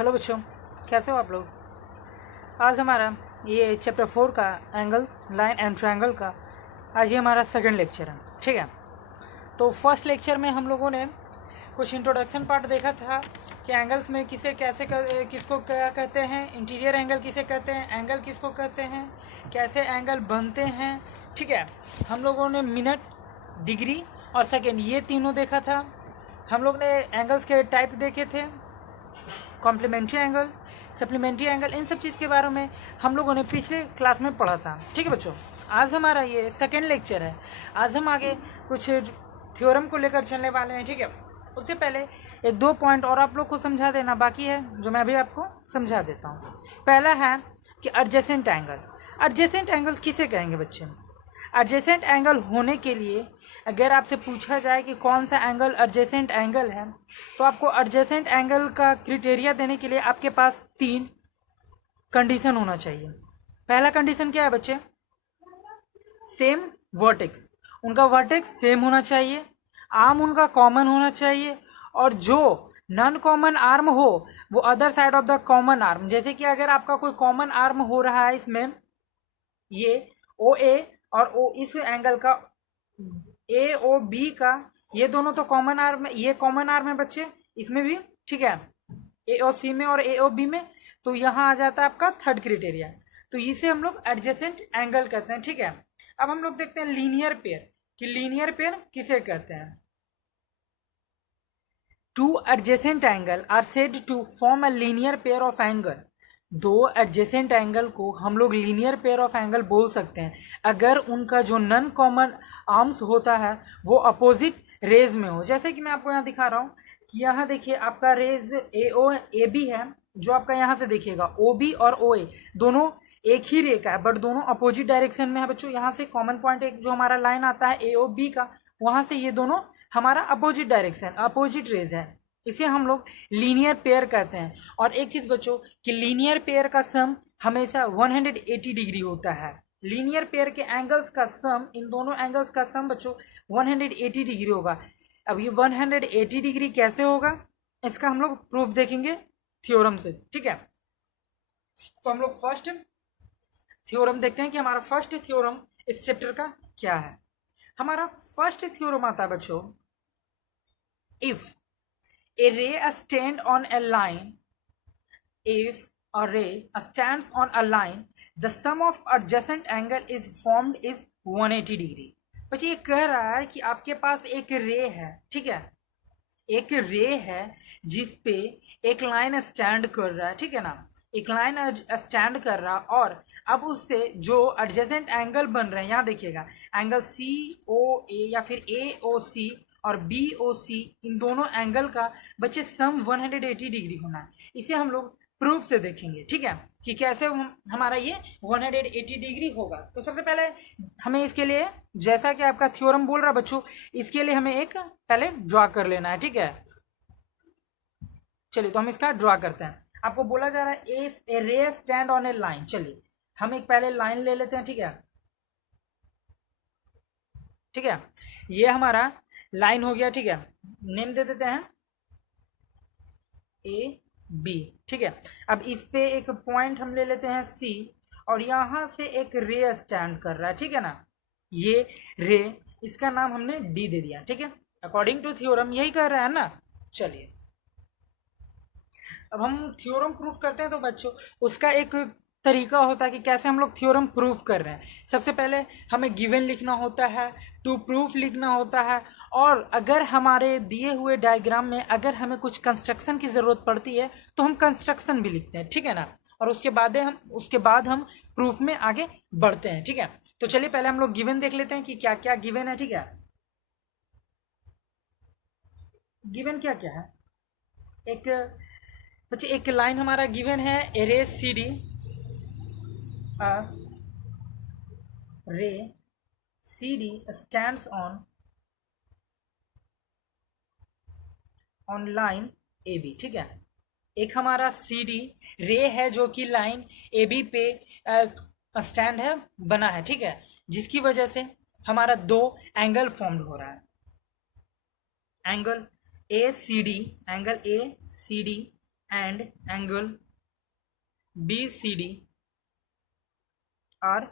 Hello बच्चों, कैसे हो आप लोग। आज हमारा ये चैप्टर 4 का एंगल्स, लाइन एंड ट्रायंगल का आज ये हमारा सेकंड लेक्चर है। ठीक है, तो फर्स्ट लेक्चर में हम लोगों ने कुछ इंट्रोडक्शन पार्ट देखा था कि एंगल्स में किसको क्या कहते हैं, इंटीरियर एंगल किसे कहते हैं, एंगल किसको कहते हैं, कैसे एंगल बनते हैं। ठीक है, हम लोगों ने मिनट, डिग्री और सेकेंड ये तीनों देखा था। हम लोग ने एंगल्स के टाइप देखे थे, कॉम्प्लीमेंट्री एंगल, सप्लीमेंट्री एंगल, इन सब चीज़ के बारे में हम लोगों ने पिछले क्लास में पढ़ा था। ठीक है बच्चों, आज हमारा ये सेकेंड लेक्चर है। आज हम आगे कुछ थ्योरम को लेकर चलने वाले हैं। ठीक है, उससे पहले एक दो पॉइंट और आप लोग को समझा देना बाकी है, जो मैं अभी आपको समझा देता हूँ। पहला है कि एडजेसेंट एंगल। एडजेसेंट एंगल किसे कहेंगे बच्चे। एडजेसेंट एंगल होने के लिए अगर आपसे पूछा जाए कि कौन सा एंगल एडजेसेंट एंगल है, तो आपको एडजेसेंट एंगल का क्राइटेरिया देने के लिए आपके पास 3 कंडीशन होना चाहिए। पहला कंडीशन क्या है बच्चे, सेम वर्टेक्स, उनका वर्टेक्स सेम होना चाहिए, आर्म उनका कॉमन होना चाहिए, और जो नॉन कॉमन आर्म हो वो other side of the common arm. जैसे कि अगर आपका कोई कॉमन आर्म हो रहा है, इसमें ये ओ ए और ओ, इस एंगल का ए ओ बी का, ये दोनों तो कॉमन आर्म है, ये कॉमन आर्म है बच्चे इसमें भी। ठीक है, ए ओ सी में और ए ओ बी में, तो यहाँ आ जाता है आपका थर्ड क्राइटेरिया, तो इसे हम लोग एडजेसेंट एंगल कहते हैं। ठीक है, अब हम लोग देखते हैं लीनियर पेयर, कि लीनियर पेयर किसे कहते हैं। Two adjacent angle are said to form a linear pair of angle. दो एडजेसेंट एंगल को हम लोग लीनियर पेयर ऑफ एंगल बोल सकते हैं अगर उनका जो नॉन कॉमन आर्म्स होता है वो अपोजिट रेज में हो। जैसे कि मैं आपको यहाँ दिखा रहा हूँ कि यहाँ देखिए आपका raise a O A B है, जो आपका यहाँ से देखिएगा ओ बी और ओ ए दोनों एक ही रे का है, बट दोनों अपोजिट डायरेक्शन में है बच्चों। यहाँ से कॉमन पॉइंट एक जो हमारा लाइन आता है ए ओ बी का, वहां से ये दोनों हमारा अपोजिट डायरेक्शन, अपोजिट रेज है, इसे हम लोग लीनियर पेयर कहते हैं। और एक चीज बच्चों कि लीनियर पेयर का सम हमेशा 180 डिग्री होता है। लीनियर पेयर के एंगल्स का सम, इन दोनों एंगल्स का सम बच्चों 180 डिग्री होगा। अब ये 180 डिग्री कैसे होगा, इसका हम लोग प्रूफ देखेंगे थ्योरम से। ठीक है, तो हम लोग फर्स्ट थ्योरम देखते हैं कि हमारा फर्स्ट थ्योरम इस चैप्टर का क्या है। हमारा फर्स्ट थ्योरम आता है बच्चों, if a ray stand on a line, if a ray stands on a line, the sum of adjacent angle is formed is 180 degree. बच्चे ये कह रहा है कि आपके पास एक रे है, ठीक है, एक रे है जिस पे एक लाइन स्टैंड कर रहा है, ठीक है ना, एक लाइन स्टैंड कर रहा, और अब उससे जो एडजेसेंट एंगल बन रहे हैं, यहाँ देखिएगा एंगल सी ओ ए या फिर ए ओ सी और बी ओ सी, इन दोनों एंगल का बच्चे सम 180 डिग्री होना है। इसे हम लोग प्रूफ से देखेंगे। ठीक है, कि कैसे हमारा ये 180 डिग्री होगा। तो सबसे पहले हमें इसके लिए, जैसा कि आपका थ्योरम बोल रहा बच्चों, इसके लिए हमें एक पहले ड्रॉ कर लेना है। ठीक है, चलिए तो हम इसका ड्रॉ करते हैं। आपको बोला जा रहा है इफ ए रे स्टैंड ऑन ए लाइन, चलिए हम एक पहले लाइन ले लेते हैं। ठीक है, ठीक है, ये हमारा लाइन हो गया। ठीक है, नेम दे देते हैं ए बी। ठीक है, अब इस पे एक पॉइंट हम ले लेते हैं सी, और यहां से एक रे स्टैंड कर रहा है, ठीक है ना, ये रे, इसका नाम हमने डी दे दिया। ठीक है, अकॉर्डिंग टू थ्योरम यही कर रहा है ना। चलिए अब हम थ्योरम प्रूफ करते हैं, तो बच्चों उसका एक तरीका होता है कि कैसे हम लोग थ्योरम प्रूफ कर रहे हैं। सबसे पहले हमें गिवन लिखना होता है, टू प्रूफ लिखना होता है, और अगर हमारे दिए हुए डायग्राम में अगर हमें कुछ कंस्ट्रक्शन की ज़रूरत पड़ती है तो हम कंस्ट्रक्शन भी लिखते हैं, ठीक है ना, और उसके बाद हम प्रूफ में आगे बढ़ते हैं। ठीक है, तो चलिए पहले हम लोग गिवन देख लेते हैं कि क्या क्या गिवन है। ठीक है, गिवन क्या क्या है, एक बच्चे एक लाइन हमारा गिवन है, array C D, ray C D stands on line A B. ठीक है, एक हमारा सी डी रे है जो कि लाइन ए बी पे स्टैंड है, बना है। ठीक है, जिसकी वजह से हमारा दो एंगल फॉर्म्ड हो रहा है, angle A C D, angle A C D and angle BCD are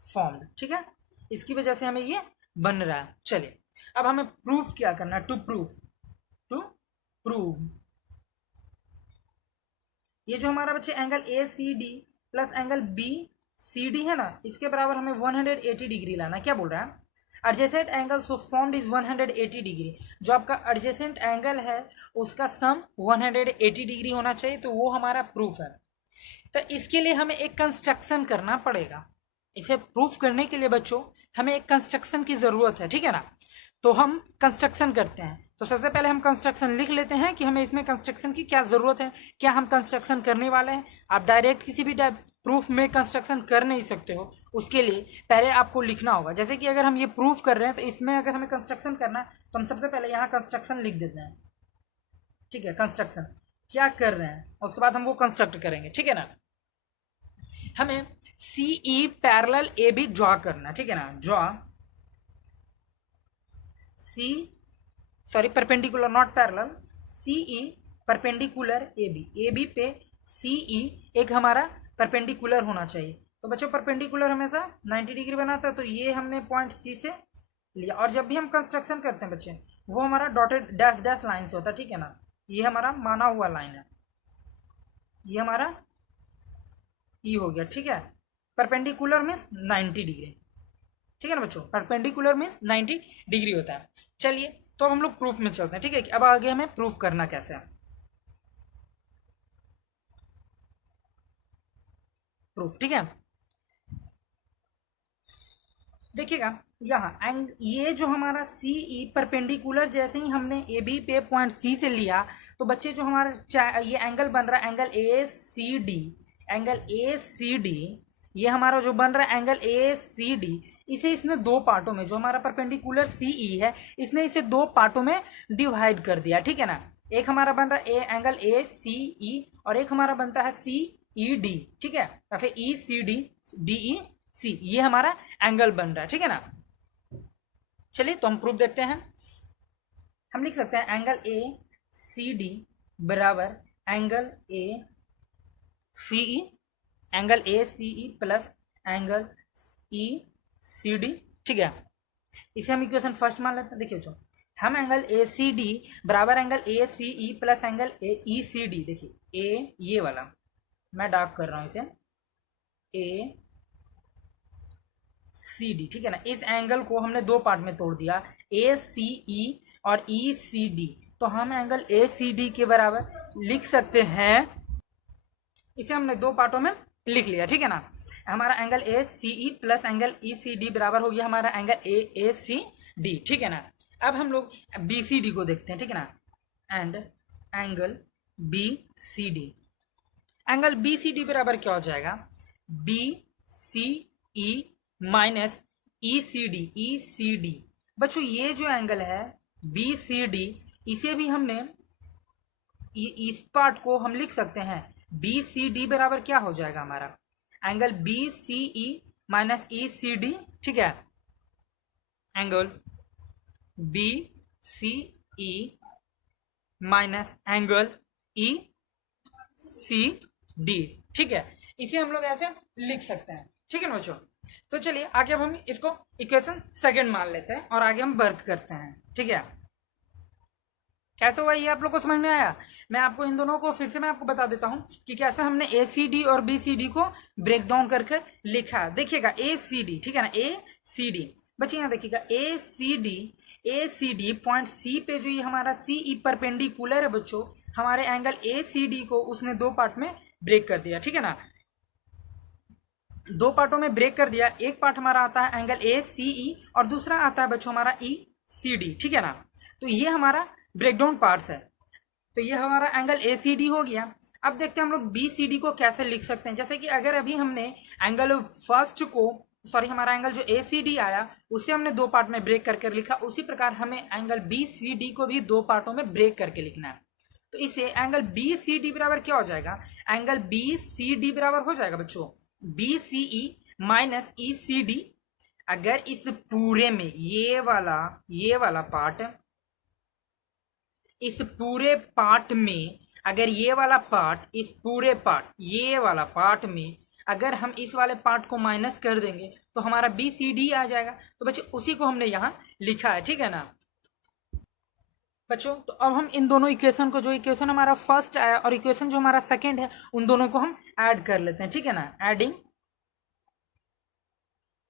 formed, ठीक है, इसकी वजह से हमें ये बन रहा है। चलिए अब हमें प्रूफ क्या करना है, टू प्रूव ये जो हमारा बच्चे angle ACD plus angle BCD है ना, इसके बराबर हमें 180 डिग्री लाना। क्या बोल रहा है, adjacent angle so formed is 180 degree. जो आपका एडजेसेंट एंगल है उसका सम 180 डिग्री होना चाहिए, तो वो हमारा प्रूफ है। तो इसके लिए हमें एक कंस्ट्रक्शन करना पड़ेगा। इसे प्रूफ करने के लिए बच्चों हमें एक कंस्ट्रक्शन की जरूरत है, ठीक है ना। तो हम कंस्ट्रक्शन करते हैं। तो सबसे पहले हम कंस्ट्रक्शन लिख लेते हैं कि हमें इसमें कंस्ट्रक्शन की क्या जरूरत है, क्या हम कंस्ट्रक्शन करने वाले हैं। आप डायरेक्ट किसी भी प्रूफ में कंस्ट्रक्शन कर नहीं सकते हो, उसके लिए पहले आपको लिखना होगा। जैसे कि अगर हम ये प्रूफ कर रहे हैं तो इसमें अगर हमें कंस्ट्रक्शन करना है तो हम सबसे पहले यहाँ कंस्ट्रक्शन लिख देते हैं, ठीक है। कंस्ट्रक्शन क्या कर रहे हैं उसके बाद हम वो कंस्ट्रक्ट करेंगे, ठीक है ना। हमें CE पैरेलल AB ड्रॉ करना, ठीक है ना। Draw perpendicular not parallel, CE perpendicular AB पे CE एक हमारा परपेंडिकुलर होना चाहिए। तो बच्चों परपेंडिकुलर हमेशा 90 डिग्री बनाता है, तो ये हमने पॉइंट C से लिया। और जब भी हम कंस्ट्रक्शन करते हैं बच्चे वो हमारा डॉटेड डैश डैश लाइन से होता है, ठीक है ना। ये हमारा माना हुआ लाइन है, ये हमारा E हो गया, ठीक है। परपेंडिकुलर मीन्स 90 डिग्री, ठीक है ना बच्चों। परपेंडिकुलर मीन्स 90 डिग्री होता है। चलिए तो अब हम लोग प्रूफ में चलते हैं, ठीक है। अब आगे हमें प्रूफ करना कैसे है, प्रूफ, ठीक है। देखिएगा यहाँ ये जो हमारा CE परपेंडिकुलर जैसे ही हमने AB पे पॉइंट C से लिया, तो बच्चे जो हमारा ये एंगल बन रहा है एंगल ACD, ये हमारा जो बन रहा है एंगल ACD, इसे इसने दो पार्टों में, जो हमारा परपेंडिकुलर CE है इसने इसे दो पार्टों में डिवाइड कर दिया, ठीक है ना। एक हमारा बन रहा है एंगल ACE और एक हमारा बनता है CED, ठीक है, या फिर ECD ये हमारा एंगल बन रहा है, ठीक है ना। चलिए तो हम प्रूफ देखते हैं। हम लिख सकते हैं एंगल ACD बराबर angle ACE, angle ACE plus angle ECD, ठीक है। इसे हम इक्वेशन फर्स्ट मान लेते हैं। देखिए बच्चों हम एंगल ACD बराबर angle ACE plus angle ECD, देखिए ए ये वाला मैं डार्क कर रहा हूं इसे ACD, ठीक है ना। इस एंगल को हमने दो पार्ट में तोड़ दिया, ACE और ECD। तो हम एंगल ACD के बराबर लिख सकते हैं, इसे हमने दो पार्टों में लिख लिया, ठीक है ना। हमारा angle ACE plus angle ECD बराबर हो गया हमारा एंगल AACD, ठीक है ना। अब हम लोग BCD को देखते हैं, ठीक है ना। And angle BCD, angle BCD बराबर क्या हो जाएगा, BCE माइनस ECD। बच्चों ये जो एंगल है BCD, इसे भी हमने इस पार्ट को हम लिख सकते हैं BCD बराबर क्या हो जाएगा हमारा एंगल BCE माइनस ECD, ठीक है। Angle BCE minus angle ECD, ठीक है। इसे हम लोग ऐसे लिख सकते हैं, ठीक है ना बच्चों। तो चलिए आगे अब हम इसको इक्वेशन सेकंड मान लेते हैं और आगे हम वर्क करते हैं, ठीक है। कैसे हुआ ये आप लोग को समझ में आया। मैं आपको इन दोनों को फिर से मैं आपको बता देता हूं कि कैसे हमने ACD और BCD को ब्रेक डाउन करके लिखा। देखिएगा ACD, ठीक है ना, ACD बच्चे यहाँ देखिएगा ACD पॉइंट C पे जो ये हमारा CE परपेंडिकुलर है बच्चों, हमारे एंगल ACD को उसने दो पार्ट में ब्रेक कर दिया, ठीक है ना। दो पार्टों में ब्रेक कर दिया, एक पार्ट हमारा आता है एंगल ACE और दूसरा आता है बच्चों हमारा ECD, ठीक है ना। तो ये हमारा ब्रेकडाउन पार्ट्स है। तो ये हमारा एंगल ACD हो गया। अब देखते हैं हम लोग BCD को कैसे लिख सकते हैं। जैसे कि अगर अभी हमने एंगल फर्स्ट को हमारा एंगल जो ACD आया उसे हमने दो पार्ट में ब्रेक करके लिखा, उसी प्रकार हमें एंगल BCD को भी दो पार्टों में ब्रेक करके लिखना है। तो इसे एंगल BCD बराबर क्या हो जाएगा, एंगल BCD बराबर हो जाएगा बच्चों BCE माइनस ECD। अगर इस पूरे में ये वाला पार्ट, इस पूरे पार्ट में अगर ये वाला पार्ट, इस पूरे पार्ट, ये वाला पार्ट में अगर हम इस वाले पार्ट को माइनस कर देंगे तो हमारा बी सी डी आ जाएगा। तो बच्चों उसी को हमने यहाँ लिखा है, ठीक है ना बच्चों। तो अब हम इन दोनों इक्वेशन को, जो इक्वेशन हमारा फर्स्ट आया और इक्वेशन जो हमारा सेकंड है, उन दोनों को हम ऐड कर लेते हैं, ठीक है ना। Adding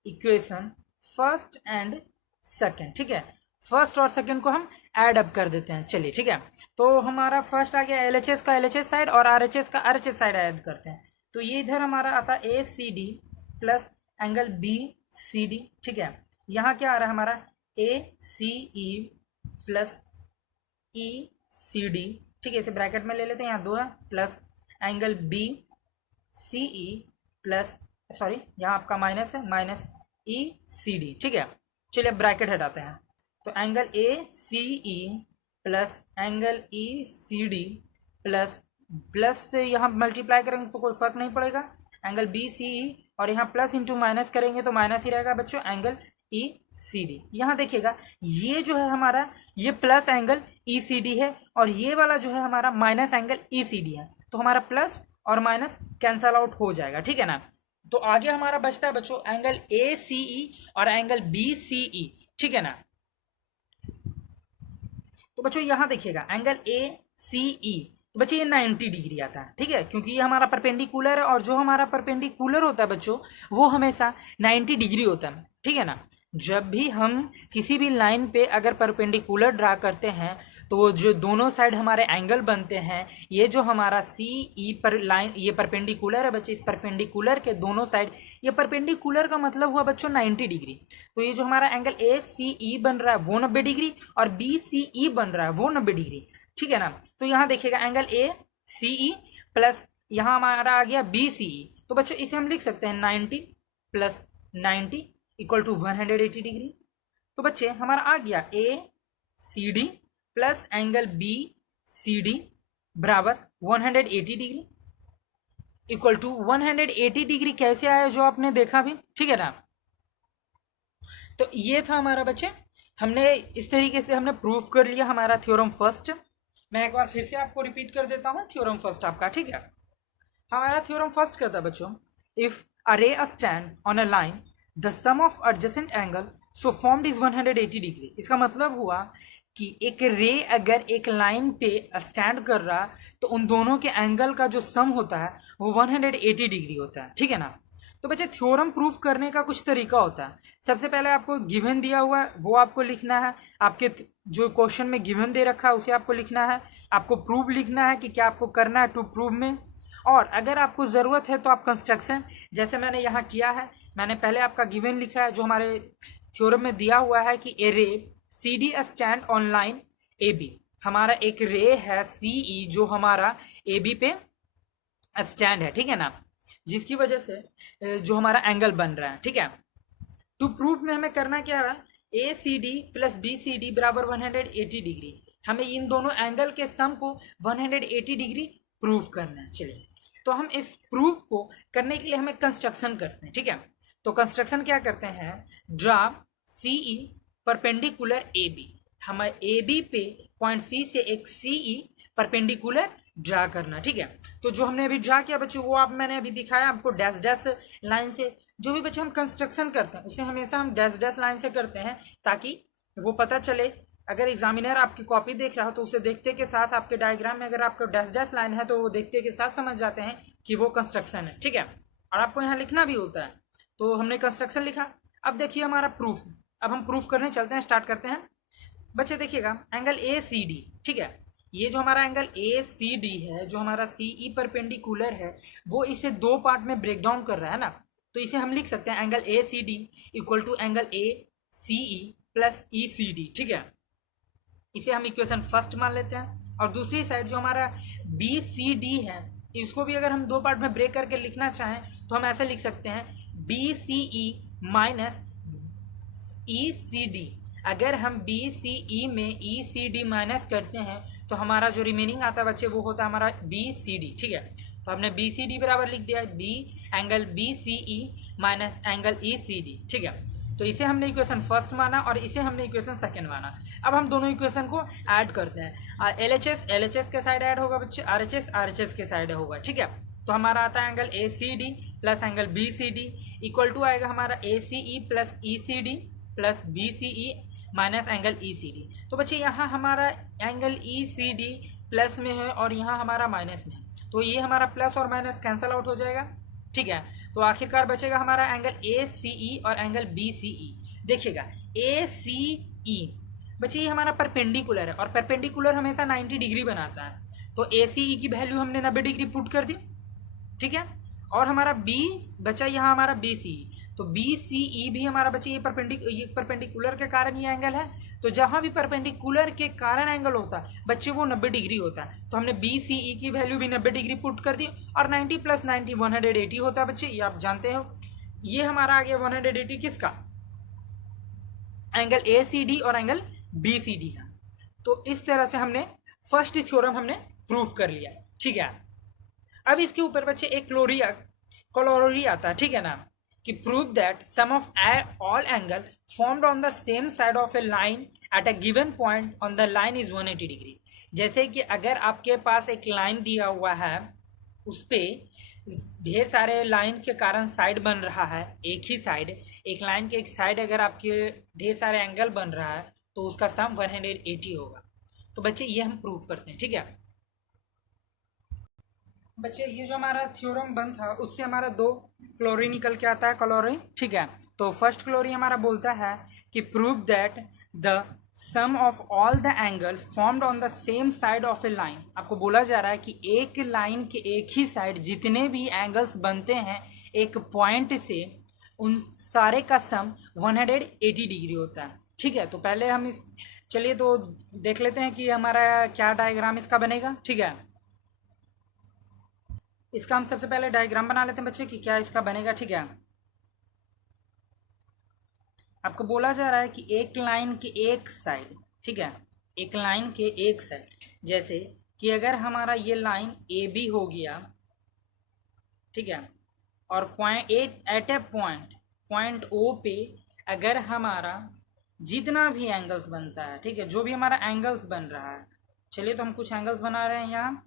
equation first and second, ठीक है। फर्स्ट और सेकंड को हम ऐड अप कर देते हैं, चलिए ठीक है। तो हमारा फर्स्ट आ गया एलएचएस का एलएचएस साइड और आरएचएस का आरएचएस साइड ऐड करते हैं। तो ये इधर हमारा आता है A C D plus angle B C D, ठीक है। यहाँ क्या आ रहा है हमारा A C E plus E C D, ठीक है। इसे ब्रैकेट में ले लेते हैं, यहाँ 2 है, plus angle B C E plus, sorry यहाँ आपका माइनस है, माइनस ई सी डी, ठीक है। चलिए ब्रैकेट हटाते हैं। तो angle A C E plus angle E C D plus plus से यहाँ मल्टीप्लाई करेंगे तो कोई फर्क नहीं पड़ेगा, एंगल बी सी ई, और यहाँ प्लस इंटू माइनस करेंगे तो माइनस ही रहेगा बच्चों, एंगल ई सी डी। यहाँ देखिएगा ये जो है हमारा, ये plus angle E C D है और ये वाला जो है हमारा minus angle E C D है। तो हमारा प्लस और माइनस कैंसल आउट हो जाएगा, ठीक है ना। तो आगे हमारा बचता है बच्चों एंगल ए सी ई और एंगल बी सी ई, ठीक है ना। तो बच्चों यहाँ देखिएगा एंगल ए सी ई, तो बच्चे ये 90 डिग्री आता है, ठीक है, क्योंकि ये हमारा परपेंडिकुलर है और जो हमारा परपेंडिकुलर होता है बच्चों वो हमेशा 90 डिग्री होता है, ठीक है ना। जब भी हम किसी भी लाइन पे अगर परपेंडिकुलर ड्रा करते हैं तो जो दोनों साइड हमारे एंगल बनते हैं, ये जो हमारा सी ई पर लाइन, ये परपेंडिकुलर है बच्चे, इस परपेंडिकुलर के दोनों साइड, ये परपेंडिकुलर का मतलब हुआ बच्चों 90 डिग्री। तो ये जो हमारा एंगल ए सी ई बन रहा है वो 90 डिग्री और बी सी ई बन रहा है वो 90 डिग्री, ठीक है ना। तो यहाँ देखिएगा angle A C E plus यहाँ हमारा आ गया बी सी ई, तो बच्चों इसे हम लिख सकते हैं 90 प्लस 90 इक्वल टू 180 डिग्री। तो बच्चे हमारा आ गया A C D plus angle B C D बराबर 180 डिग्री इक्वल टू 180 डिग्री। कैसे आया जो आपने देखा भी, ठीक है ना। तो ये था हमारा बच्चे, हमने इस तरीके से हमने प्रूफ कर लिया हमारा थ्योरम फर्स्ट। मैं एक बार फिर से आपको रिपीट कर देता हूँ थ्योरम फर्स्ट आपका, ठीक है। हमारा थ्योरम फर्स्ट कहता है बच्चों, if a ray stand on a line the sum of adjacent angle so formed is 180 degree. इसका मतलब हुआ कि एक रे अगर एक लाइन पे स्टैंड कर रहा तो उन दोनों के एंगल का जो सम होता है वो 180 डिग्री होता है, ठीक है ना। तो बच्चे थ्योरम प्रूफ करने का कुछ तरीका होता है। सबसे पहले आपको गिवन दिया हुआ है वो आपको लिखना है, आपके जो क्वेश्चन में गिवन दे रखा है उसे आपको लिखना है, आपको प्रूफ लिखना है कि क्या आपको करना है टू प्रूव में, और अगर आपको ज़रूरत है तो आप कंस्ट्रक्शन, जैसे मैंने यहाँ किया है, मैंने पहले आपका गिवन लिखा है जो हमारे थ्योरम में दिया हुआ है कि a ray C D stand on line A B. हमारा एक रे है सी ई जो हमारा ए बी पे स्टैंड है, ठीक है ना, जिसकी वजह से जो हमारा एंगल बन रहा है, ठीक है। टू प्रूफ में हमें करना क्या है, A C D plus B C D बराबर 180 डिग्री। हमें इन दोनों एंगल के सम को 180 डिग्री प्रूफ करना है। चलिए तो हम इस प्रूफ को करने के लिए हमें कंस्ट्रक्शन करते हैं, ठीक है। तो कंस्ट्रक्शन क्या करते हैं, draw C E perpendicular A B. हमें ए बी पे पॉइंट सी से एक सी ई परपेंडिकुलर ड्रा करना, ठीक है। तो जो हमने अभी ड्रा किया बच्चों वो आप मैंने अभी दिखाया आपको डैश डैश लाइन से। जो भी बच्चे हम कंस्ट्रक्शन करते हैं उसे हमेशा हम डैश डैश लाइन से करते हैं ताकि वो पता चले, अगर एग्जामिनर आपकी कॉपी देख रहा हो तो उसे देखते के साथ आपके डायग्राम में अगर आपका डैश डैश लाइन है तो वो देखते के साथ समझ जाते हैं कि वो कंस्ट्रक्शन है, ठीक है। और आपको यहाँ लिखना भी होता है। तो हमने कंस्ट्रक्शन लिखा, अब देखिए हमारा प्रूफ। अब हम प्रूफ करने चलते हैं, स्टार्ट करते हैं बच्चे। देखिएगा एंगल ए सी डी, ठीक है, ये जो हमारा एंगल ए सी डी है, जो हमारा सी ई परपेंडिकुलर है, वो इसे दो पार्ट में ब्रेक डाउन कर रहा है ना। तो इसे हम लिख सकते हैं angle A C D equal to angle A C E plus E C D, ठीक है। इसे हम इक्वेशन फर्स्ट मान लेते हैं। और दूसरी साइड जो हमारा बी सी डी है, इसको भी अगर हम दो पार्ट में ब्रेक करके लिखना चाहें तो हम ऐसे लिख सकते हैं बी सी ई माइनस ई सी डी। अगर हम बी सी ई में ई सी डी माइनस करते हैं तो हमारा जो रिमेनिंग आता है बच्चे वो होता है हमारा बी सी डी, ठीक है। तो हमने बी सी डी बराबर लिख दिया B angle B C E minus angle E C D, ठीक है। तो इसे हमने इक्वेशन फर्स्ट माना और इसे हमने इक्वेशन सेकंड माना। अब हम दोनों इक्वेशन को ऐड करते हैं। एलएचएस के साइड ऐड होगा बच्चे, आरएचएस के साइड होगा, ठीक है। तो हमारा आता है angle A C D plus angle B C D equal to आएगा हमारा A C E plus E C D plus B C E minus angle E C D. तो बच्चे यहाँ हमारा angle E C D plus में है और यहाँ हमारा माइनस में है, तो ये हमारा प्लस और माइनस कैंसल आउट हो जाएगा, ठीक है। तो आखिरकार बचेगा हमारा एंगल ए सी ई और एंगल बी सी ई। देखिएगा ए सी ई बच्चे ये हमारा परपेंडिकुलर है और परपेंडिकुलर हमेशा 90 डिग्री बनाता है, तो ए सी ई की वैल्यू हमने 90 डिग्री पुट कर दी, ठीक है। और हमारा बी बचा यहाँ हमारा बी सी ई, तो बी सी ई भी हमारा बच्चे ये परपेंडिकुलर के कारण ये एंगल है, तो जहाँ भी परपेंडिकुलर के कारण एंगल होता है बच्चे वो 90 डिग्री होता है। तो हमने बी सी ई की वैल्यू भी 90 डिग्री पुट कर दी और 90 प्लस 90 180 होता है बच्चे, ये आप जानते हो। ये हमारा आ गया 180 किसका, एंगल ए सी डी और एंगल बी सी डी का। तो इस तरह से हमने फर्स्ट थ्योरम हमने प्रूव कर लिया, ठीक है। अब इसके ऊपर बच्चे एक क्लोरी आता है, ठीक है ना, कि prove that sum of all angle formed on the same side of a line at a given point on the line is 180 degree. जैसे कि अगर आपके पास एक लाइन दिया हुआ है, उस पे ढेर सारे लाइन के कारण साइड बन रहा है, एक ही साइड, एक लाइन के एक साइड अगर आपके ढेर सारे एंगल बन रहा है तो उसका सम 180 होगा। तो बच्चे ये हम प्रूव करते हैं, ठीक है। बच्चे ये जो हमारा थ्योरम बन था उससे हमारा दो क्लोरी निकल के आता है, क्लोरी, ठीक है। तो फर्स्ट क्लोरी हमारा बोलता है कि prove that the sum of all the angle formed on the same side of a line. आपको बोला जा रहा है कि एक लाइन के एक ही साइड जितने भी एंगल्स बनते हैं एक पॉइंट से, उन सारे का सम 180 डिग्री होता है, ठीक है। तो पहले हम चलिए तो देख लेते हैं कि हमारा क्या डायग्राम इसका बनेगा, ठीक है। इसका हम सबसे पहले डायग्राम बना लेते हैं बच्चे कि क्या इसका बनेगा, ठीक है। आपको बोला जा रहा है कि एक लाइन के एक साइड, ठीक है, एक लाइन के एक साइड, जैसे कि अगर हमारा ये लाइन ए बी हो गया, ठीक है, और पॉइंट एट ए पॉइंट ओ पे अगर हमारा जितना भी एंगल्स बनता है, ठीक है, जो भी हमारा एंगल्स बन रहा है, चलिए तो हम कुछ एंगल्स बना रहे हैं यहाँ।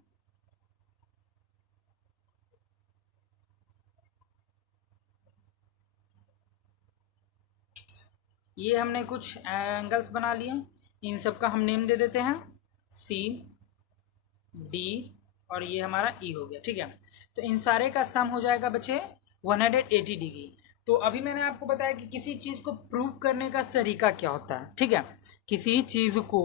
ये हमने कुछ एंगल्स बना लिए, इन सब का हम नेम दे देते हैं सी डी और ये हमारा ई हो गया, ठीक है। तो इन सारे का सम हो जाएगा बच्चे 180 डिग्री। तो अभी मैंने आपको बताया कि किसी चीज़ को प्रूव करने का तरीका क्या होता है, ठीक है। किसी चीज़ को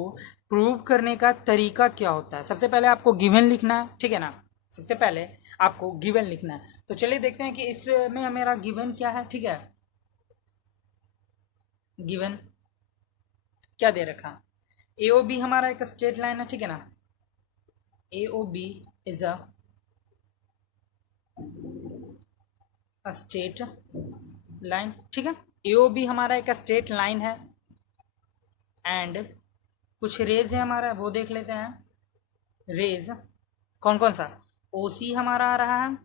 प्रूव करने का तरीका क्या होता है, सबसे पहले आपको गिवन लिखना है, ठीक है ना, सबसे पहले आपको गिवन लिखना है। तो चलिए देखते हैं कि इसमें मेरा गिवन क्या है, ठीक है। गिवन क्या दे रखा, ए ओ बी हमारा एक स्ट्रेट लाइन है, ठीक है ना, A O B is a straight line, ठीक है। ए ओ बी हमारा एक स्ट्रेट लाइन है एंड कुछ रेज है हमारा, वो देख लेते हैं। रेज कौन कौन सा, ओ सी हमारा आ रहा है,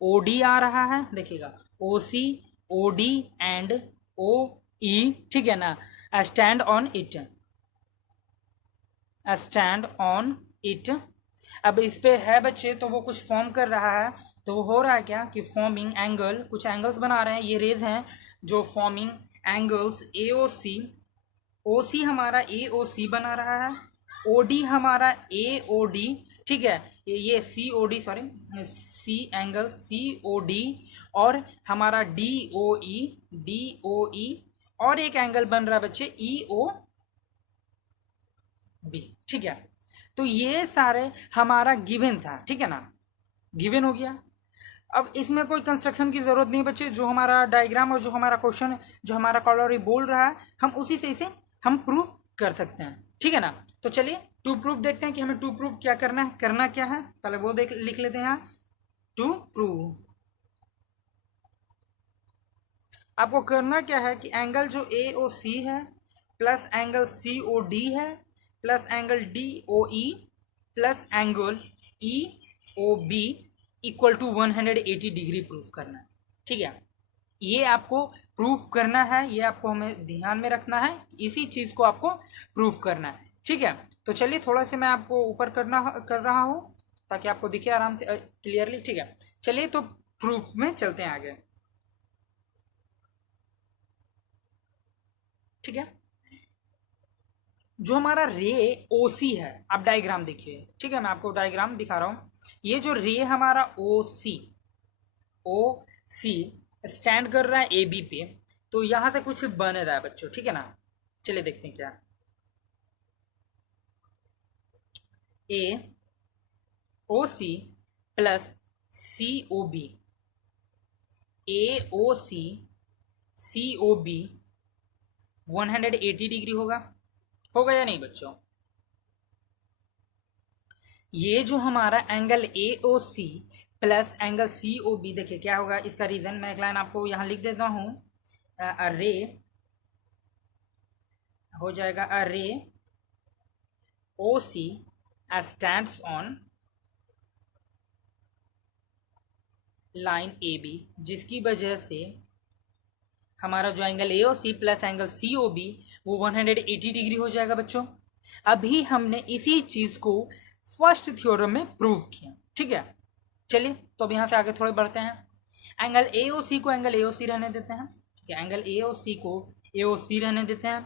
ओ डी आ रहा है, देखिएगा ओ सी, ओ डी एंड ओ ई, ठीक है ना। Stand on it, stand on it. अब इस पे है बच्चे तो वो कुछ फॉर्म कर रहा है, तो वो हो रहा है क्या कि फॉर्मिंग एंगल, कुछ एंगल्स बना रहे हैं, ये रेज हैं जो फॉर्मिंग एंगल्स ए ओ सी, ओ सी हमारा ए ओ सी बना रहा है, ओ डी हमारा ए ओ डी, ठीक है, ये C O D, sorry C angle C O D, और हमारा डी ओ ई, और एक एंगल बन रहा है बच्चे ई ओ बी, ठीक है। तो ये सारे हमारा गिवन था, ठीक है ना, गिवन हो गया। अब इसमें कोई कंस्ट्रक्शन की जरूरत नहीं बच्चे, जो हमारा डायग्राम और जो हमारा क्वेश्चन, जो हमारा क्लोरी बोल रहा है, हम उसी से इसे हम प्रूव कर सकते हैं, ठीक है ना। तो चलिए टू प्रूफ देखते हैं कि हमें टू प्रूफ क्या करना है, क्या है, पहले वो लिख लेते हैं यहाँ। टू प्रूव आपको करना क्या है कि एंगल जो ए ओ सी है plus angle C O D है plus angle D O E plus angle E O B equal to 180 degree proof करना है, ठीक है। ये आपको प्रूफ करना है, ये आपको हमें ध्यान में रखना है, इसी चीज को आपको प्रूफ करना है। ठीक है, तो चलिए थोड़ा सा मैं आपको ऊपर कर रहा हूँ ताकि आपको दिखे आराम से क्लियरली। ठीक है, चलिए तो प्रूफ में चलते हैं आगे। ठीक है, जो हमारा रे ओसी है, आप डायग्राम देखिए। ठीक है, मैं आपको डायग्राम दिखा रहा हूं। ये जो रे हमारा ओ सी स्टैंड कर रहा है ए बी पे, तो यहां से कुछ बन रहा है बच्चों। ठीक है ना, चलिए देखते हैं क्या। A O C plus C O B, A O C O B 180 degree होगा या नहीं बच्चों? ये जो हमारा angle A O C plus angle C O B, देखिए क्या होगा इसका रीजन। मैं एक लाइन आपको यहां लिख देता हूं। रे हो जाएगा ray O C stands on line A B, जिसकी वजह से हमारा जो angle A O C plus angle C O B वो 180 डिग्री हो जाएगा बच्चों। अभी हमने इसी चीज को फर्स्ट थ्योरम में प्रूव किया। ठीक है, चलिए तो अब यहाँ से आगे थोड़े बढ़ते हैं। एंगल ए ओ सी को एंगल ए ओ सी रहने देते हैं। ठीक है, एंगल ए ओ सी को ए ओ सी रहने देते हैं।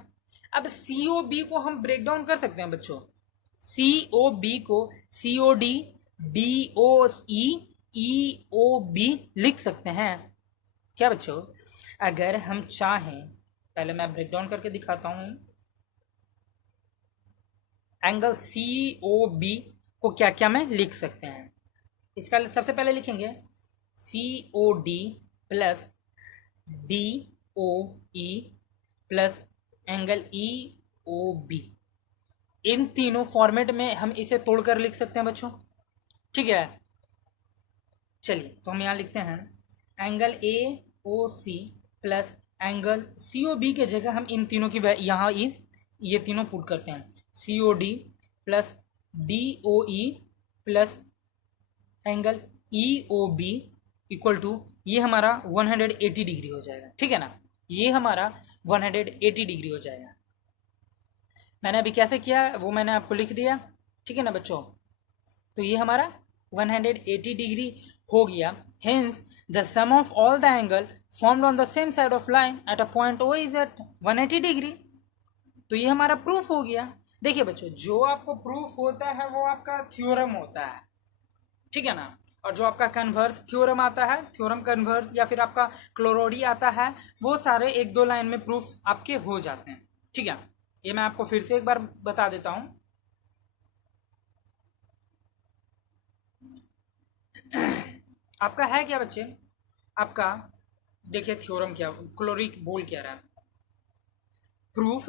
अब सी ओ बी को हम ब्रेक डाउन कर सकते हैं बच्चों। सी ओ बी को सी O D D O E O B लिख सकते हैं क्या बच्चों? अगर हम चाहें, पहले मैं ब्रेक डाउन करके दिखाता हूं। एंगल सी ओ बी को क्या क्या में लिख सकते हैं? इसका सबसे पहले लिखेंगे C O D plus D O E plus angle E O B. इन तीनों फॉर्मेट में हम इसे तोड़कर लिख सकते हैं बच्चों। ठीक है, चलिए तो हम यहाँ लिखते हैं angle A O C plus angle C O B के जगह हम इन तीनों की यहाँ ये तीनों पुट करते हैं। C O D plus D O E plus angle E O B equal to, ये हमारा 180 डिग्री हो जाएगा। ठीक है ना, ये हमारा 180 डिग्री हो जाएगा। मैंने अभी कैसे किया वो मैंने आपको लिख दिया। ठीक है ना बच्चों, तो ये हमारा 180 डिग्री हो गया। Hence the sum of all the angle formed on the same side of line at a point O is at 180 degree. तो ये हमारा प्रूफ हो गया। देखिए बच्चों, जो आपको प्रूफ होता है वो आपका थ्योरम होता है। ठीक है ना, और जो आपका कन्वर्स थ्योरम आता है, थ्योरम कन्वर्स, या फिर आपका क्लोरोडी आता है, वो सारे एक दो लाइन में प्रूफ आपके हो जाते हैं। ठीक है, ये मैं आपको फिर से एक बार बता देता हूं। आपका है क्या बच्चे? आपका देखिए थ्योरम क्या, क्लोरिक बोल क्या रहा है। Proof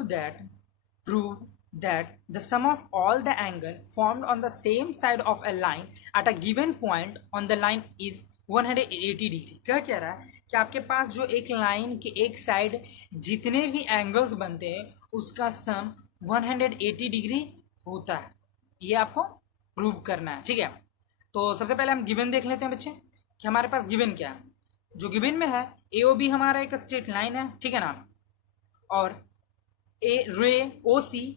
that the sum of all the angle formed on the same side of a line at a given point on the line is 180 degree. क्या रहा है कि आपके पास जो एक लाइन के एक साइड जितने भी एंगल्स बनते हैं उसका सम 180 डिग्री होता है। ये आपको प्रूव करना है। ठीक है, तो सबसे पहले हम गिवन देख लेते हैं बच्चे कि हमारे पास गिवन क्या है। जो गिवन में है ए ओ बी हमारा एक स्ट्रेट लाइन है। ठीक है ना, और ए रे O C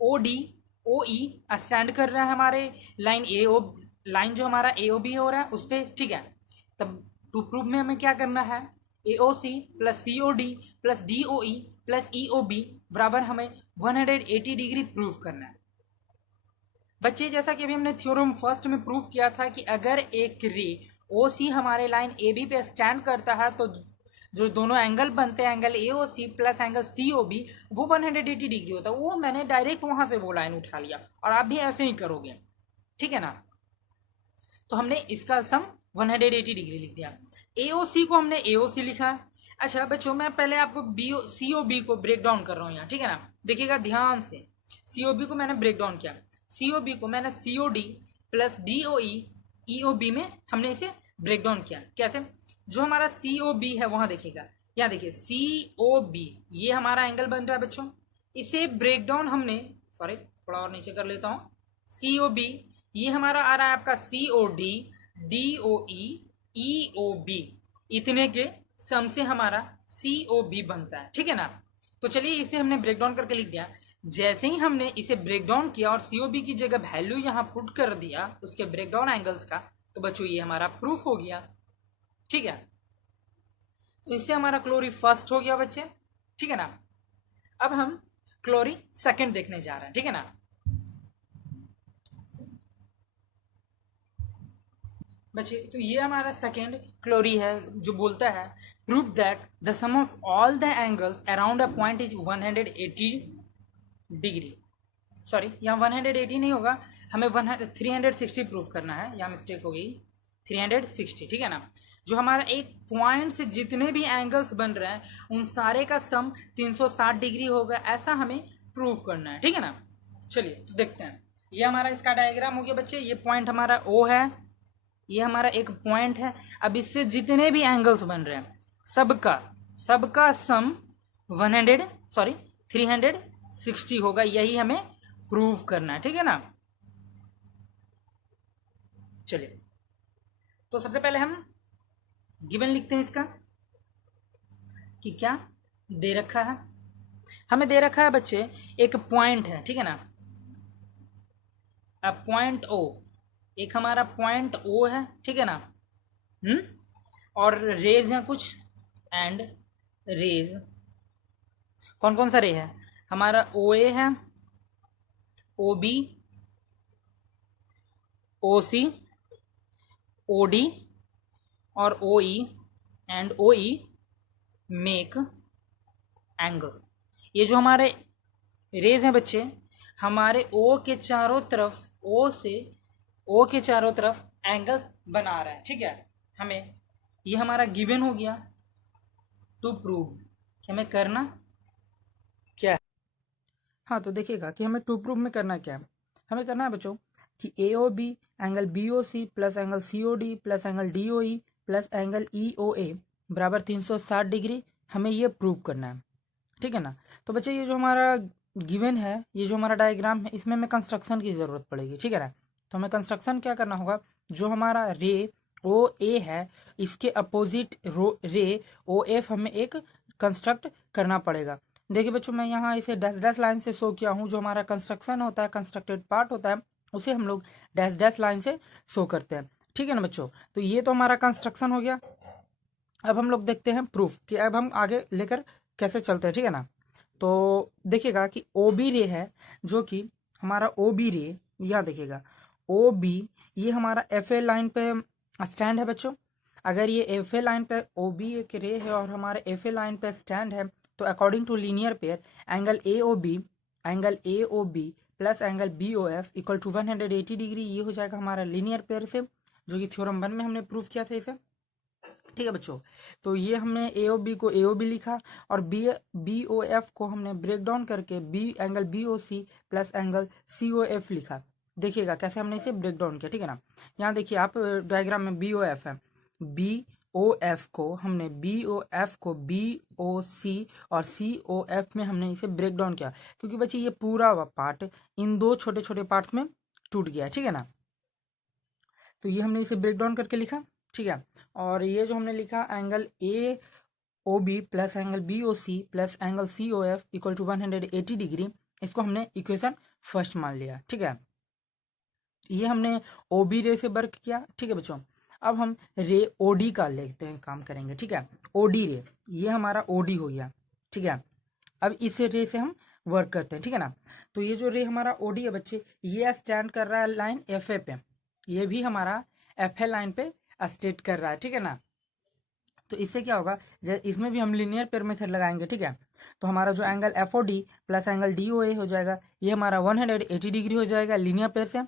O D O E stand कर रहा है हमारे लाइन ए ओ, लाइन जो हमारा ए ओ बी हो रहा है उस पर। ठीक है, तब टू प्रूव में हमें क्या करना है, A O C plus C O D plus D O E plus E O B बराबर हमें 180 डिग्री प्रूव करना है। बच्चे जैसा कि अभी हमने थ्योरम फर्स्ट में प्रूव किया था कि अगर एक रे ओ सी हमारे लाइन ए बी पे स्टैंड करता है तो जो दोनों एंगल बनते हैं angle A O C plus angle C O B वो 180 डिग्री होता है। वो मैंने डायरेक्ट वहां से वो लाइन उठा लिया और आप भी ऐसे ही करोगे। ठीक है ना, तो हमने इसका सम 180 डिग्री लिख दिया। ए ओ सी को हमने ए ओ सी लिखा। अच्छा बच्चों, मैं पहले आपको बी सी ओ बी को ब्रेक डाउन कर रहा हूँ यहाँ। ठीक है ना, देखिएगा ध्यान से। सी ओ बी को मैंने ब्रेक डाउन किया। सी ओ बी को मैंने C O D plus D O E O B में हमने इसे ब्रेक डाउन किया। कैसे? जो हमारा सी ओ बी है वहां देखिएगा, यहाँ देखिए सी ओ बी ये हमारा एंगल बन रहा है बच्चों। इसे ब्रेक डाउन हमने, सॉरी थोड़ा और नीचे कर लेता हूँ, सी ओ बी ये हमारा आ रहा है आपका सी O D D O E O B, इतने के सम से हमारा COB बनता है, ठीक है ना। तो चलिए इसे हमने ब्रेक डाउन करके लिख दिया। जैसे ही हमने इसे ब्रेक डाउन किया और COB की जगह वैल्यू यहाँ पुट कर दिया उसके ब्रेक डाउन एंगल्स का, तो बच्चों ये हमारा प्रूफ हो गया, ठीक है। तो इससे हमारा क्लोरी फर्स्ट हो गया बच्चे, ठीक है ना। अब हम क्लोरी सेकंड देखने जा रहे हैं, ठीक है ना। बच्चे तो ये हमारा सेकंड क्लोरी है जो बोलता है prove that the sum of all the angles around a point is 180 degree. Sorry, यहाँ 180 नहीं होगा, हमें 360 प्रूफ करना है, यहाँ मिस्टेक हो गई, 360, ठीक है ना। जो हमारा एक पॉइंट से जितने भी एंगल्स बन रहे हैं उन सारे का सम 360 डिग्री होगा, ऐसा हमें प्रूफ करना है, ठीक है ना। चलिए तो देखते हैं। ये हमारा इसका डायग्राम हो गया बच्चे। ये पॉइंट हमारा O है, ये हमारा एक पॉइंट है। अब इससे जितने भी एंगल्स बन रहे हैं सबका सम 360 होगा, यही हमें प्रूव करना है, ठीक है ना। चलिए तो सबसे पहले हम गिवन लिखते हैं इसका कि क्या दे रखा है। हमें दे रखा है बच्चे एक पॉइंट है, ठीक है ना, अब पॉइंट O, एक हमारा पॉइंट O है, ठीक है ना। और रेज हैं कुछ, एंड रेज कौन कौन सा रे है हमारा, OA है, OB, OC, OD और OE and OE make angles. ये जो हमारे रेज हैं बच्चे हमारे O के चारों तरफ, O के चारों तरफ एंगल्स बना रहे हैं, ठीक है। हमें ये हमारा गिवन हो गया टू प्रूव कि हमें करना क्या है। हाँ तो देखिएगा कि हमें टू प्रूव में करना क्या है। हमें करना है बच्चों कि AOB angle BOC plus angle COD plus angle DOE plus angle EOA बराबर 360 डिग्री, हमें ये प्रूव करना है, ठीक है ना। तो बच्चे ये जो हमारा गिवन है, ये जो हमारा डायग्राम है, इसमें हमें कंस्ट्रक्शन की ज़रूरत पड़ेगी, ठीक है ना। तो हमें कंस्ट्रक्शन क्या करना होगा, जो हमारा रे OA है इसके अपोजिट रे OF हमें एक कंस्ट्रक्ट करना पड़ेगा। देखिए बच्चों मैं यहाँ इसे डैश डैश लाइन से शो किया हूँ। जो हमारा कंस्ट्रक्शन होता है, कंस्ट्रक्टेड पार्ट होता है, उसे हम लोग डैश डैश लाइन से शो करते हैं, ठीक है ना बच्चों। तो ये तो हमारा कंस्ट्रक्शन हो गया। अब हम लोग देखते हैं प्रूफ कि अब हम आगे लेकर कैसे चलते हैं, ठीक है ना। तो देखिएगा कि OB रे है, जो कि हमारा OB रे, यहाँ देखिएगा OB ये हमारा FA लाइन पे स्टैंड है बच्चों। अगर ये FA लाइन पे OB एक रे है और हमारे FA लाइन पे स्टैंड है, तो according to linear pair angle AOB plus angle BOF equal to 180 degree, ये हो जाएगा हमारा लीनियर पेयर से, जो कि थ्योरम 1 में हमने प्रूफ किया था इसे, ठीक है बच्चों। तो ये हमने AOB को AOB लिखा और BOF को हमने ब्रेक डाउन करके angle BOC plus angle COF लिखा। देखिएगा कैसे हमने इसे ब्रेक डाउन किया, ठीक है ना। यहाँ देखिए आप डायग्राम में BOF है, BOF को हमने BOC और COF में हमने इसे ब्रेक डाउन किया, क्योंकि बच्चे ये पूरा पार्ट इन दो छोटे छोटे पार्ट्स में टूट गया, ठीक है ना। तो ये हमने इसे ब्रेक डाउन करके लिखा, ठीक है। और ये जो हमने लिखा angle AOB plus angle BOC plus angle COF equal to 180 degree, इसको हमने इक्वेशन फर्स्ट मान लिया, ठीक है। ये हमने OB रे से वर्क किया, ठीक है बच्चों। अब हम रे OD का लेते हैं, काम करेंगे, ठीक है। OD रे, ये हमारा OD हो गया, ठीक है। अब इस रे से हम वर्क करते हैं, ठीक है ना। तो ये जो रे हमारा OD है बच्चे, ये स्टैंड कर रहा है लाइन FA पे, ये भी हमारा FA लाइन पे स्टेट कर रहा है, ठीक है ना। तो इससे क्या होगा, इसमें भी हम लीनियर पेयर मेथड लगाएंगे, ठीक है। तो हमारा जो angle FOD plus angle DOA हो जाएगा, ये हमारा 180 डिग्री हो जाएगा लीनियर पेयर से,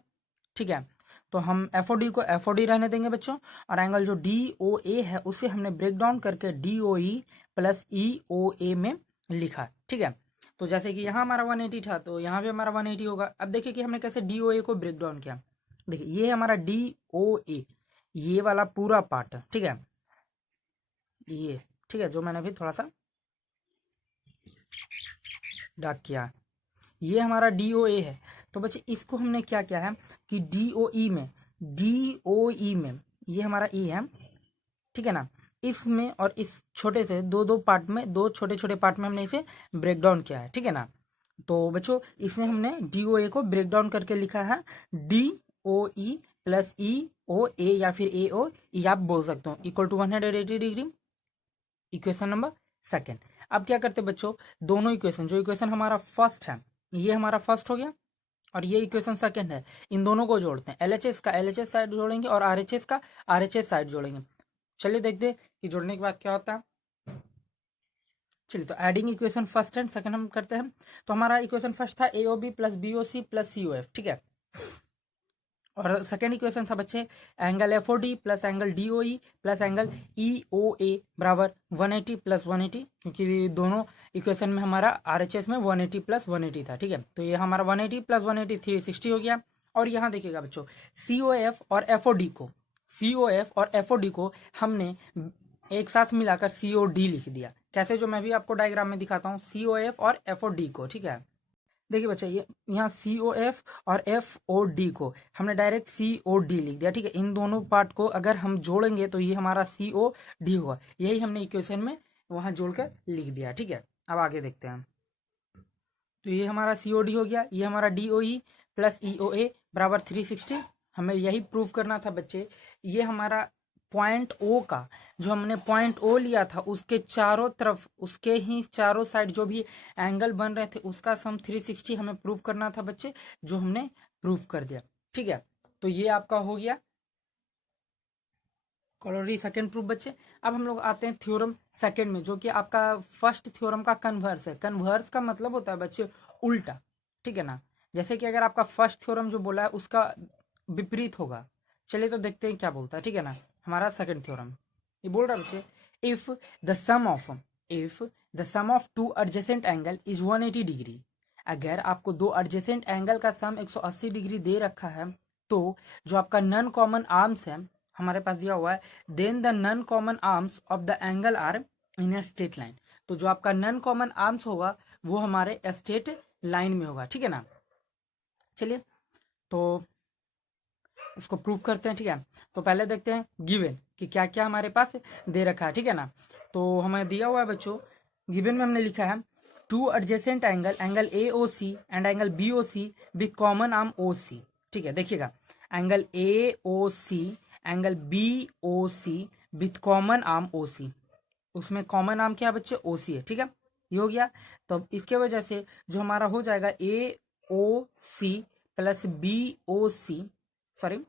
ठीक है। तो हम FOD को FOD रहने देंगे बच्चों, और एंगल जो DOA है उसे हमने ब्रेक डाउन करके DOE प्लस EOA में लिखा, ठीक है। तो जैसे कि यहाँ हमारा 180 था, तो यहाँ भी हमारा 180 होगा। अब देखिए कि हमने कैसे DOA को ब्रेक डाउन किया। देखिए ये हमारा DOA, ये वाला पूरा पार्ट, ठीक है, ये, ठीक है, जो मैंने अभी थोड़ा सा डार्क किया, ये हमारा DOA है। तो बच्चे इसको हमने क्या किया है कि DOE में ये हमारा E है, ठीक है ना। इसमें और इस छोटे से दो पार्ट में, दो छोटे छोटे पार्ट में हमने इसे ब्रेक डाउन किया है, ठीक है ना। तो बच्चों इसमें हमने डी ओ ए को ब्रेक डाउन करके लिखा है D O E plus E O ए या फिर ए ओ ई आप बोल सकते हो, equal to 180 degree, equation number second. अब क्या करते हैं बच्चों, दोनों इक्वेशन, जो इक्वेशन हमारा फर्स्ट है ये हमारा फर्स्ट हो गया और ये इक्वेशन सेकंड है, इन दोनों को जोड़ते हैं। एलएचएस का एलएचएस साइड जोड़ेंगे और आरएचएस का आरएचएस साइड जोड़ेंगे। चलिए देखते हैं कि जोड़ने के बाद क्या होता है। चलिए तो adding equation first and second हम करते हैं। तो हमारा इक्वेशन फर्स्ट था A O B plus B O C plus C O F, ठीक है। और सेकेंड इक्वेशन था बच्चे angle F O D plus angle D O E plus angle E O A बराबर 180 प्लस 180, क्योंकि दोनों इक्वेशन में हमारा आर एच एस में 180 प्लस 180 था, ठीक है। तो ये हमारा 180 प्लस 180 360 हो गया। और यहाँ देखिएगा बच्चों सी ओ एफ और एफ ओ डी को, सी ओ एफ और एफ ओ डी को हमने एक साथ मिलाकर सी ओ डी लिख दिया। कैसे, जो मैं भी आपको डायग्राम में दिखाता हूँ, सी ओ एफ और एफ ओ डी को, ठीक है। देखिए बच्चा ये यहाँ सी ओ एफ और एफ ओ डी को हमने डायरेक्ट सी ओ डी लिख दिया, ठीक है। इन दोनों पार्ट को अगर हम जोड़ेंगे तो ये हमारा सी ओ डी होगा, यही हमने इक्वेशन में वहां जोड़कर लिख दिया, ठीक है। अब आगे देखते हैं। तो ये हमारा सी ओ डी हो गया, ये हमारा D O E plus E O A बराबर 360। हमें यही प्रूव करना था बच्चे। ये हमारा पॉइंट ओ का, जो हमने पॉइंट ओ लिया था उसके चारों तरफ, उसके ही चारों साइड जो भी एंगल बन रहे थे उसका सम 360 हमें प्रूव करना था बच्चे, जो हमने प्रूव कर दिया, ठीक है। तो ये आपका हो गया कॉलोरी सेकेंड प्रूफ बच्चे। अब हम लोग आते हैं थ्योरम सेकेंड में, जो कि आपका फर्स्ट थ्योरम का कन्वर्स है। कन्वर्स का मतलब होता है बच्चे उल्टा, ठीक है ना। जैसे कि अगर आपका फर्स्ट थ्योरम जो बोला है उसका विपरीत होगा। चलिए तो देखते हैं क्या बोलता है, ठीक है ना। हमारा सेकंड थ्योरम ये बोल रहा है बच्चे if the sum of two adjacent angle is 180 degree. अगर आपको दो एडजेसेंट एंगल का सम 180 डिग्री दे रखा है, तो जो आपका नॉन कॉमन आर्म्स है हमारे पास दिया हुआ है, then the non common arms of the angle are in a straight line. तो जो आपका नॉन कॉमन आर्म्स होगा वो हमारे स्ट्रेट लाइन में होगा, ठीक है ना। चलिए तो इसको प्रूव करते हैं, ठीक है। तो पहले देखते हैं गिवन कि क्या क्या हमारे पास दे रखा है, ठीक है ना। तो हमें दिया हुआ है बच्चों, गिवन में हमने लिखा है two adjacent angle A O C and angle B O C with common arm O C, ठीक है। देखिएगा angle A O C angle B O C with common arm O C, उसमें कॉमन आर्म क्या है बच्चे, ओ C है, ठीक है। ये हो गया। तो इसके वजह से जो हमारा हो जाएगा A O C plus B O C, sorry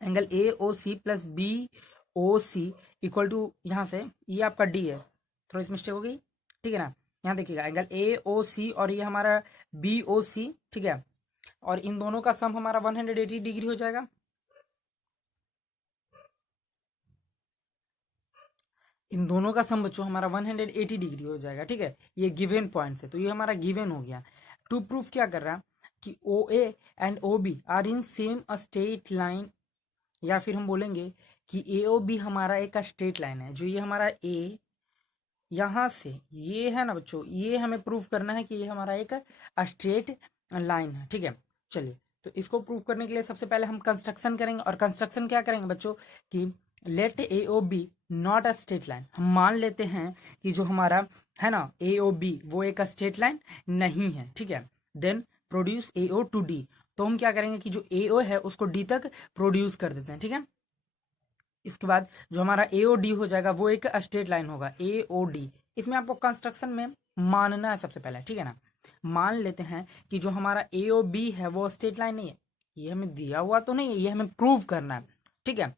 angle A O C plus B O C equal to, यहाँ से ये आपका डी है, थोड़ी सी मिस्टेक हो गई, ठीक है ना। यहाँ देखिएगा एंगल ए ओ सी और ये हमारा बी ओ सी, ठीक है। और इन दोनों का सम हमारा 180 डिग्री हो जाएगा। इन दोनों का सम बच्चों हमारा 180 डिग्री हो जाएगा, ठीक है। ये गिवन पॉइंट से, तो ये हमारा गिवन हो गया। टू प्रूफ क्या कर रहा है कि O A and O B are in same a straight line, या फिर हम बोलेंगे कि ए ओ बी हमारा एक स्ट्रेट लाइन है। जो ये हमारा ए यहाँ से ये है ना बच्चों, ये हमें प्रूव करना है कि ये हमारा एक स्ट्रेट लाइन है, ठीक है। चलिए तो इसको प्रूव करने के लिए सबसे पहले हम कंस्ट्रक्शन करेंगे। और कंस्ट्रक्शन क्या करेंगे बच्चों कि let A O B not a straight line. हम मान लेते हैं कि जो हमारा है ना ए ओ बी वो एक स्ट्रेट लाइन नहीं है, ठीक है। Then produce A O to D. तो हम क्या करेंगे कि जो ए ओ है उसको डी तक प्रोड्यूस कर देते हैं, ठीक है। इसके बाद जो हमारा ए ओ डी हो जाएगा वो एक स्ट्रेट लाइन होगा, ए ओ डी। इसमें आपको कंस्ट्रक्शन में मानना है सबसे पहले, ठीक है ना। मान लेते हैं कि जो हमारा ए ओ बी है वो स्ट्रेट लाइन नहीं है, ये हमें दिया हुआ तो नहीं है, ये हमें प्रूव करना है, ठीक है।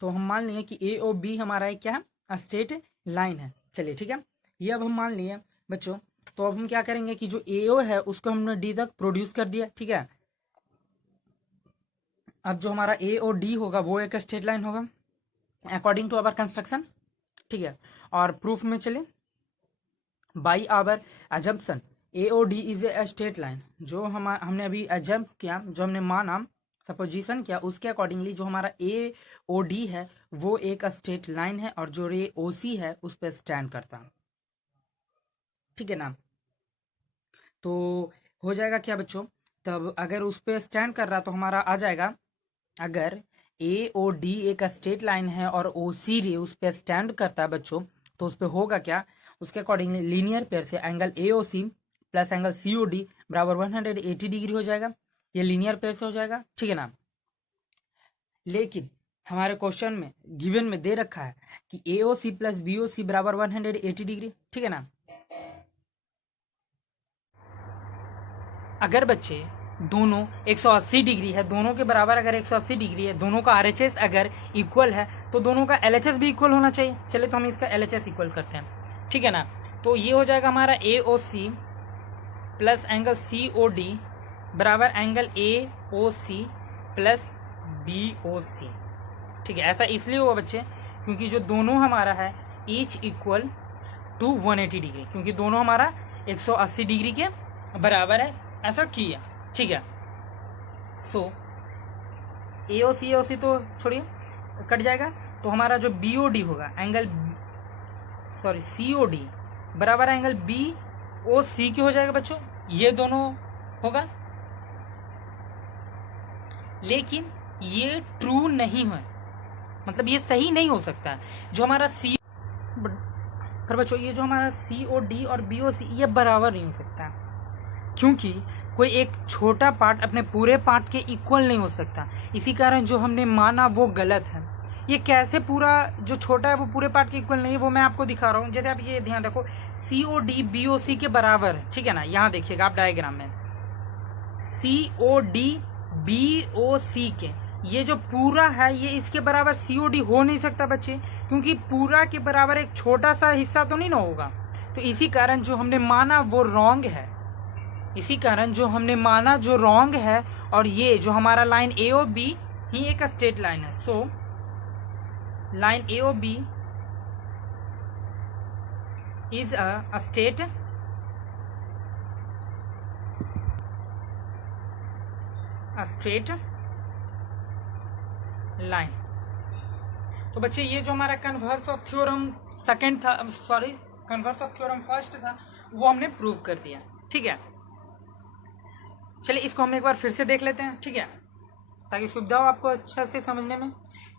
तो हम मान लिए कि ए ओ बी हमारा एक क्या है, स्ट्रेट लाइन है। चलिए ठीक है, ये अब हम मान लिए बच्चों। तो अब हम क्या करेंगे कि जो ए ओ है उसको हमने डी तक प्रोड्यूस कर दिया, ठीक है। अब जो हमारा ए ओ डी होगा वो एक स्ट्रेट लाइन होगा अकॉर्डिंग टू आवर कंस्ट्रक्शन, ठीक है। और प्रूफ में चले by our assumption A O D is a straight line. जो हमने अभी एजम्प किया, जो हमने माना, सपोजिशन किया, उसके अकॉर्डिंगली जो हमारा ए ओ डी है वो एक स्ट्रेट लाइन है और जो रे ओ सी है उस पर स्टैंड करता है, ठीक है ना। तो हो जाएगा क्या बच्चों, तब अगर उस पर स्टैंड कर रहा तो हमारा आ जाएगा, अगर ए ओ डी एक स्ट्रेट लाइन है और ओ सी रे उस पर स्टैंड करता है बच्चों, तो उस पर होगा क्या, उसके अकॉर्डिंगली लीनियर पेयर से angle A O C plus angle C O D बराबर 180 डिग्री हो जाएगा। ये लीनियर पेयर से हो जाएगा, ठीक है ना। लेकिन हमारे क्वेश्चन में गिवन में दे रखा है कि ए O C plus B O सी बराबर 180 डिग्री, ठीक है ना। अगर बच्चे दोनों 180 डिग्री है, दोनों के बराबर अगर 180 डिग्री है, दोनों का आरएचएस अगर इक्वल है तो दोनों का एलएचएस भी इक्वल होना चाहिए। चलिए तो हम इसका एलएचएस इक्वल करते हैं, ठीक है ना। तो ये हो जाएगा हमारा A O C plus angle C O D बराबर angle A O C plus B O C, ठीक है। ऐसा इसलिए हुआ बच्चे क्योंकि जो दोनों हमारा है ईच इक्वल टू 180 डिग्री, क्योंकि दोनों हमारा 180 डिग्री के बराबर है, ऐसा किया, ठीक है। सो ए ओ सी तो छोड़िए कट जाएगा, तो हमारा जो बी ओ डी होगा एंगल सी ओ डी बराबर एंगल बी ओ सी की हो जाएगा बच्चों, ये दोनों होगा। लेकिन ये ट्रू नहीं है, मतलब ये सही नहीं हो सकता। जो हमारा सी पर बच्चों ये जो हमारा सी ओ डी और बी ओ सी ये बराबर नहीं हो सकता, क्योंकि कोई एक छोटा पार्ट अपने पूरे पार्ट के इक्वल नहीं हो सकता। इसी कारण जो हमने माना वो गलत है। ये कैसे पूरा जो छोटा है वो पूरे पार्ट के इक्वल नहीं है, वो मैं आपको दिखा रहा हूँ। जैसे आप ये ध्यान रखो सी ओ डी बी ओ सी के बराबर है, ठीक है ना। यहाँ देखिएगा आप डायग्राम में सी ओ डी बी ओ सी के ये जो पूरा है ये इसके बराबर सी ओ डी हो नहीं सकता बच्चे, क्योंकि पूरा के बराबर एक छोटा सा हिस्सा तो नहीं ना होगा। तो इसी कारण जो हमने माना वो रॉन्ग है, इसी कारण जो हमने माना जो रॉन्ग है। और ये जो हमारा लाइन ए ओ बी ही एक स्ट्रेट लाइन है। So line A O B is a straight line. तो बच्चे ये जो हमारा कन्वर्स ऑफ थ्योरम सेकंड था, sorry converse of theorem first था, वो हमने प्रूव कर दिया, ठीक है। चलिए इसको हम एक बार फिर से देख लेते हैं, ठीक है, ताकि सुविधा हो आपको अच्छा से समझने में।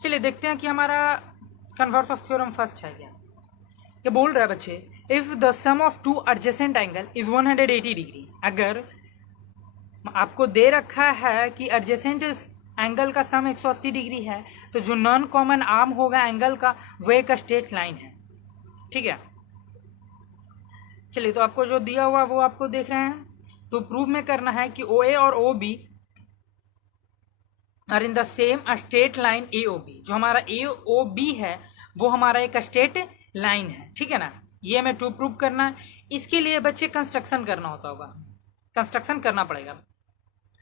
चलिए देखते हैं कि हमारा कन्वर्स ऑफ थ्योरम फर्स्ट है क्या। ये बोल रहा है बच्चे if the sum of two adjacent angle is 180 degree. अगर आपको दे रखा है कि एडजेसेंट एंगल का सम 180 डिग्री है, तो जो नॉन कॉमन आर्म होगा एंगल का वो एक स्ट्रेट लाइन है, ठीक है। चलिए तो आपको जो दिया हुआ वो आपको देख रहे हैं। तो प्रूव में करना है कि ओ ए और O B are in the same straight line A O B. जो हमारा ए ओ बी है वो हमारा एक स्ट्रेट लाइन है, ठीक है ना। ये हमें टू प्रूव करना है। इसके लिए बच्चे कंस्ट्रक्शन करना होगा, कंस्ट्रक्शन करना पड़ेगा।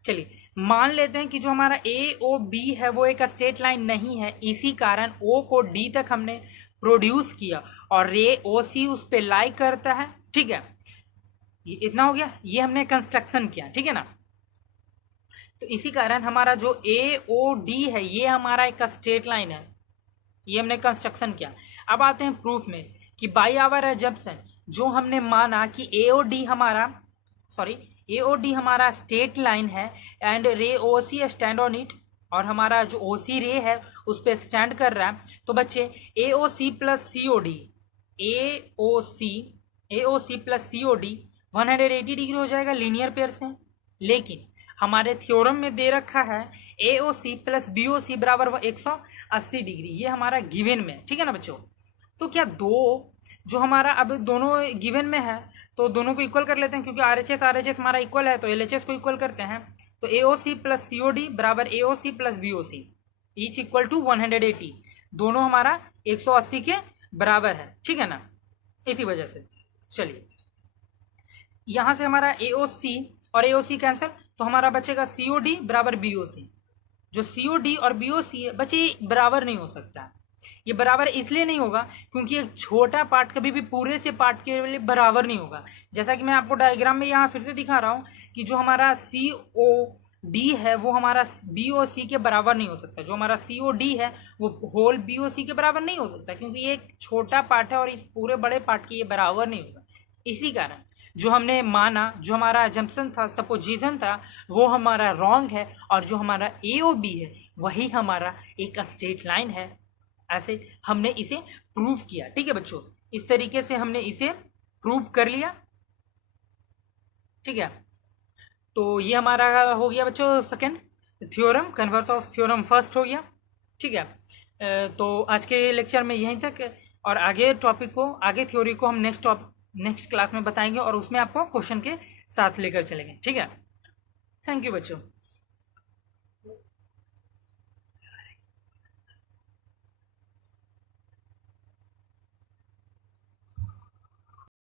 चलिए मान लेते हैं कि जो हमारा ए ओ बी है वो एक स्ट्रेट लाइन नहीं है, इसी कारण ओ को डी तक हमने प्रोड्यूस किया और रे ओ सी उस पर लाई करता है, ठीक है। ये इतना हो गया, ये हमने कंस्ट्रक्शन किया, ठीक है ना। तो इसी कारण हमारा जो ए ओ डी है ये हमारा एक स्ट्रेट लाइन है, ये हमने कंस्ट्रक्शन किया। अब आते हैं प्रूफ में कि बाई आवर एजम्पशन जो हमने माना कि ए ओ डी हमारा स्ट्रेट लाइन है एंड रे O C stand on it, और हमारा जो ओ सी रे है उस पर स्टैंड कर रहा है। तो बच्चे ए O C plus C O D, ए O C plus C O D 180 degree हो जाएगा लीनियर पेयर से। लेकिन हमारे थ्योरम में दे रखा है A O C plus B O सी बराबर 180 डिग्री, ये हमारा गिवन में, ठीक है ना बच्चों। तो क्या दो जो हमारा अब दोनों गिवन में है तो दोनों को इक्वल कर लेते हैं, क्योंकि आर एच एस हमारा इक्वल है तो एल एच एस को इक्वल करते हैं। तो ए O C plus C O D बराबर A O C plus B O C each equal to 180, दोनों हमारा 180 के बराबर है, ठीक है ना। इसी वजह से चलिए यहां से हमारा ए ओ सी और ए ओ सी कैंसिल, तो हमारा बचेगा सी ओ डी बराबर बी ओ सी। जो सी ओ डी और बी ओ सी है बच्चे बराबर नहीं हो सकता। ये बराबर इसलिए नहीं होगा क्योंकि एक छोटा पार्ट कभी भी पूरे से पार्ट के लिए बराबर नहीं होगा। जैसा कि मैं आपको डायग्राम में यहाँ फिर से दिखा रहा हूँ कि जो हमारा सी ओ डी है वो हमारा बी ओ सी के बराबर नहीं हो सकता। जो हमारा सी ओ डी है वो होल बी ओ सी के बराबर नहीं हो सकता, क्योंकि ये एक छोटा पार्ट है और इस पूरे बड़े पार्ट के ये बराबर नहीं होगा। इसी कारण जो हमने माना, जो हमारा जम्पसन था, सपोजिशन था, वो हमारा रॉन्ग है, और जो हमारा ए ओ बी है वही हमारा एक स्ट्रेट लाइन है। ऐसे हमने इसे प्रूव किया। ठीक है बच्चों, इस तरीके से हमने इसे प्रूव कर लिया। ठीक है, तो ये हमारा हो गया बच्चों second theorem, converse of theorem first हो गया। ठीक है, तो आज के लेक्चर में यहीं तक, और आगे टॉपिक को, आगे थ्योरी को हम नेक्स्ट क्लास में बताएंगे, और उसमें आपको क्वेश्चन के साथ लेकर चलेंगे। ठीक है, थैंक यू बच्चों।